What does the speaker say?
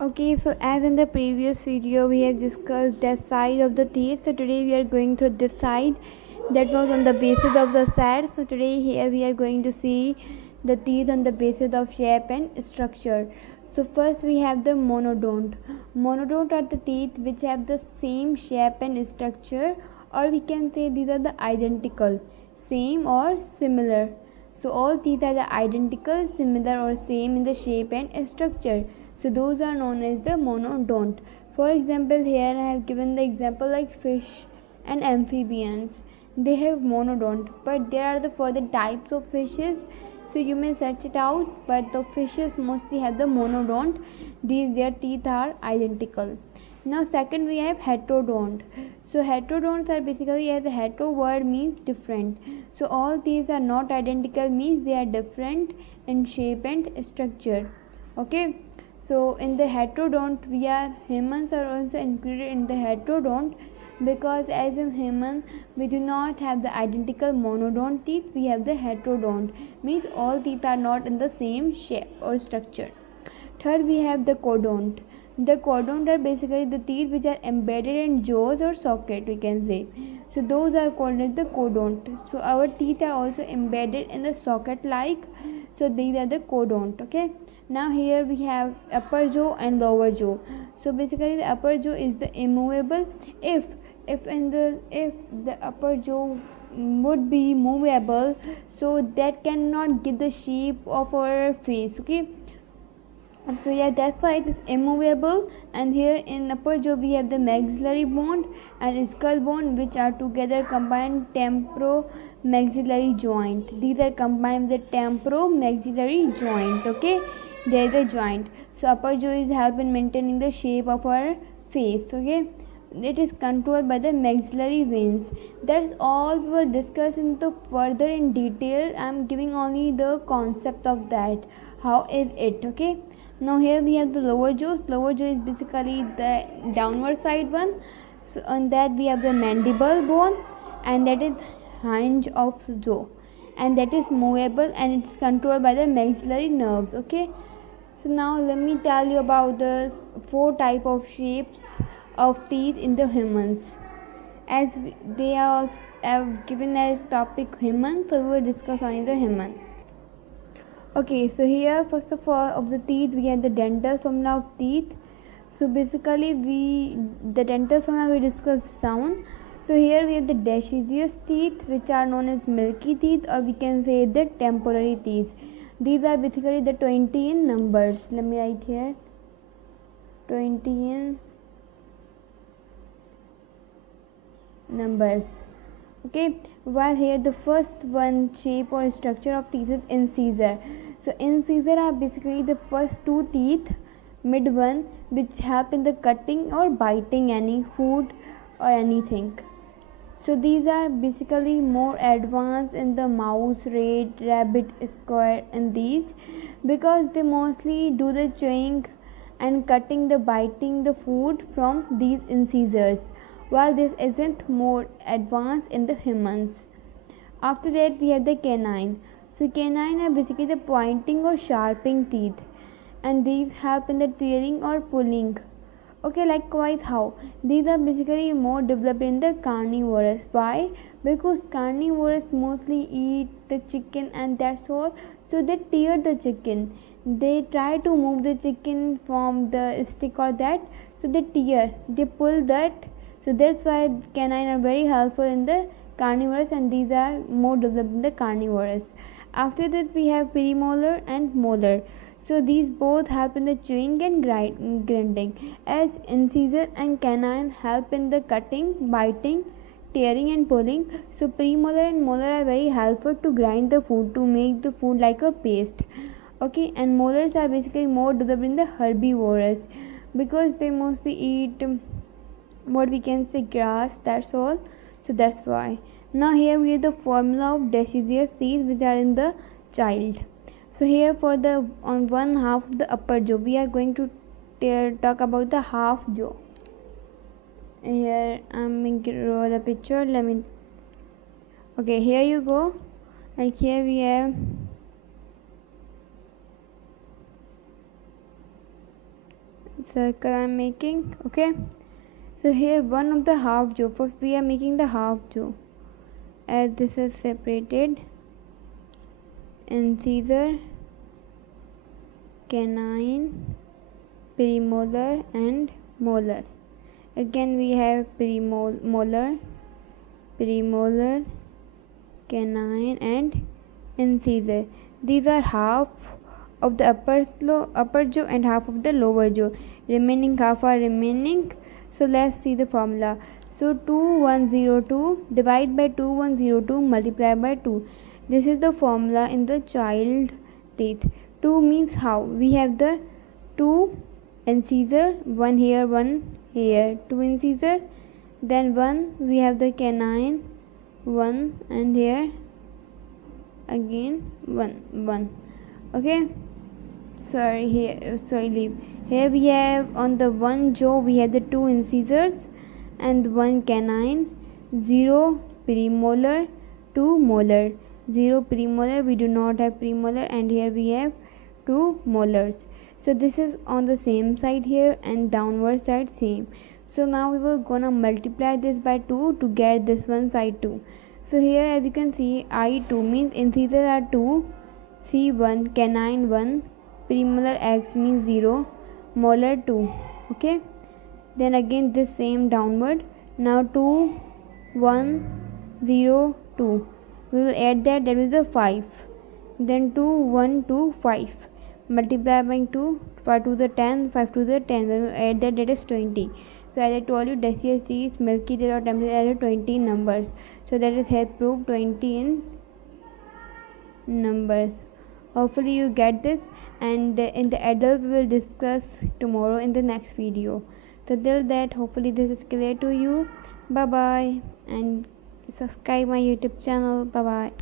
Okay, so as in the previous video we have discussed that side of the teeth, so today we are going through this side that was on the basis of the side. So today here we are going to see the teeth on the basis of shape and structure. So first we have the monodont. Monodont are the teeth which have the same shape and structure, or we can say these are the identical, same or similar. So all teeth are the identical, similar or same in the shape and structure. So those are known as the monodont. For example, here I have given the example like fish and amphibians. They have monodont, but there are the further types of fishes. So you may search it out, but the fishes mostly have the monodont. These their teeth are identical. Now second we have heterodont. So heterodonts are basically, as a hetero word means different. So all these are not identical means they are different in shape and structure. Okay. So in the heterodont humans are also included in the heterodont, because as in human we do not have the identical monodont teeth, we have the heterodont, means all teeth are not in the same shape or structure. Third we have the codont. The codont are basically the teeth which are embedded in jaws or socket, we can say. So those are called as the codont. So our teeth are also embedded in the socket like, so these are the codont. Okay. Now here we have upper jaw and lower jaw. So basically the upper jaw is the immovable. If the upper jaw would be movable, so that cannot give the shape of our face. Okay. So yeah, that's why it is immovable. And here in upper jaw we have the maxillary bone and skull bone, which are together combined temporo-maxillary joint. These are combined with the temporo-maxillary joint. Okay, there is a joint. So upper jaw is help in maintaining the shape of our face. Okay, it is controlled by the maxillary veins. That's all we will discuss in the further in detail. I am giving only the concept of that. How is it? Okay. Now here we have the lower jaw. Lower jaw is basically the downward side one. So on that we have the mandible bone, and that is hinge of jaw, and that is movable and it is controlled by the maxillary nerves. Okay. So now let me tell you about the four type of shapes of teeth in the humans. As they are given as topic human, so we will discuss only the human. Okay, so here first of all of the teeth we have the dental formula of teeth. So basically the dental formula we discussed sound. So here we have the deciduous teeth, which are known as milky teeth, or we can say the temporary teeth. These are basically the 20 in numbers. Let me write here 20 in numbers. Okay, while here the first one shape or structure of teeth is incisor. So incisor are basically the first two teeth, mid one, which help in the cutting or biting any food or anything. So these are basically more advanced in the mouse, rat, rabbit, squirrel, and these, because they mostly do the chewing and cutting the biting the food from these incisors, while this isn't more advanced in the humans. After that we have the canine. So canine are basically the pointing or sharpening teeth, and these help in the tearing or pulling. Okay, likewise how these are basically more developed in the carnivorous. Why? Because carnivorous mostly eat the chicken and that's all. So they tear the chicken, they try to move the chicken from the stick or that, so they tear, they pull that. So that's why canine are very helpful in the carnivorous, and these are more developed in the carnivorous. After that we have premolar and molar. So these both help in the chewing and grinding, as incisor and canine help in the cutting, biting, tearing and pulling. So premolar and molar are very helpful to grind the food, to make the food like a paste. Okay, and molars are basically more developed in the herbivorous, because they mostly eat what we can say grass, that's all. So that's why. Now here we have the formula of deciduous teeth which are in the child. So here for the on one half of the upper jaw we are going to talk about the half jaw. Here I'm going to draw the picture. Let me. Okay, here you go. Like here we have circle I'm making. Okay, so here one of the half jaw. First we are making the half jaw, as this is separated. Incisor, canine, premolar and molar. Again we have premolar, canine and incisor. These are half of the upper jaw and half of the lower jaw. Remaining half are remaining. So let's see the formula. So 2102 divide by 2102 multiply by 2. This is the formula in the child teeth. 2 means how? We have the 2 incisor, one here, one here, 2 incisor. Then 1 we have the canine, 1, and here again 1. Okay, leave. Here we have on the one jaw we have the 2 incisors and 1 canine, 0 premolar, 2 molar. 0 premolar, we do not have premolar, and here we have 2 molars. So this is on the same side here, and downward side same. So now we will gonna multiply this by 2 to get this one side too. So here as you can see, I2 means incisors are 2, C1, canine 1, premolar X means 0, molar 2. Okay, then again this same downward. Now 2, 1, 0, 2. We will add that will be the 5. Then 2, 1, 2, 5. Multiply by 2, 5 to the 10, 5 to the 10. When we add that is 20. So as I told you, DIGESTION is Milky there are temperature 20 numbers. So that is has proved 20 in numbers. Hopefully you get this, and in the adult we will discuss tomorrow in the next video. So till that, hopefully this is clear to you. Bye bye, and subscribe my YouTube channel. Bye bye.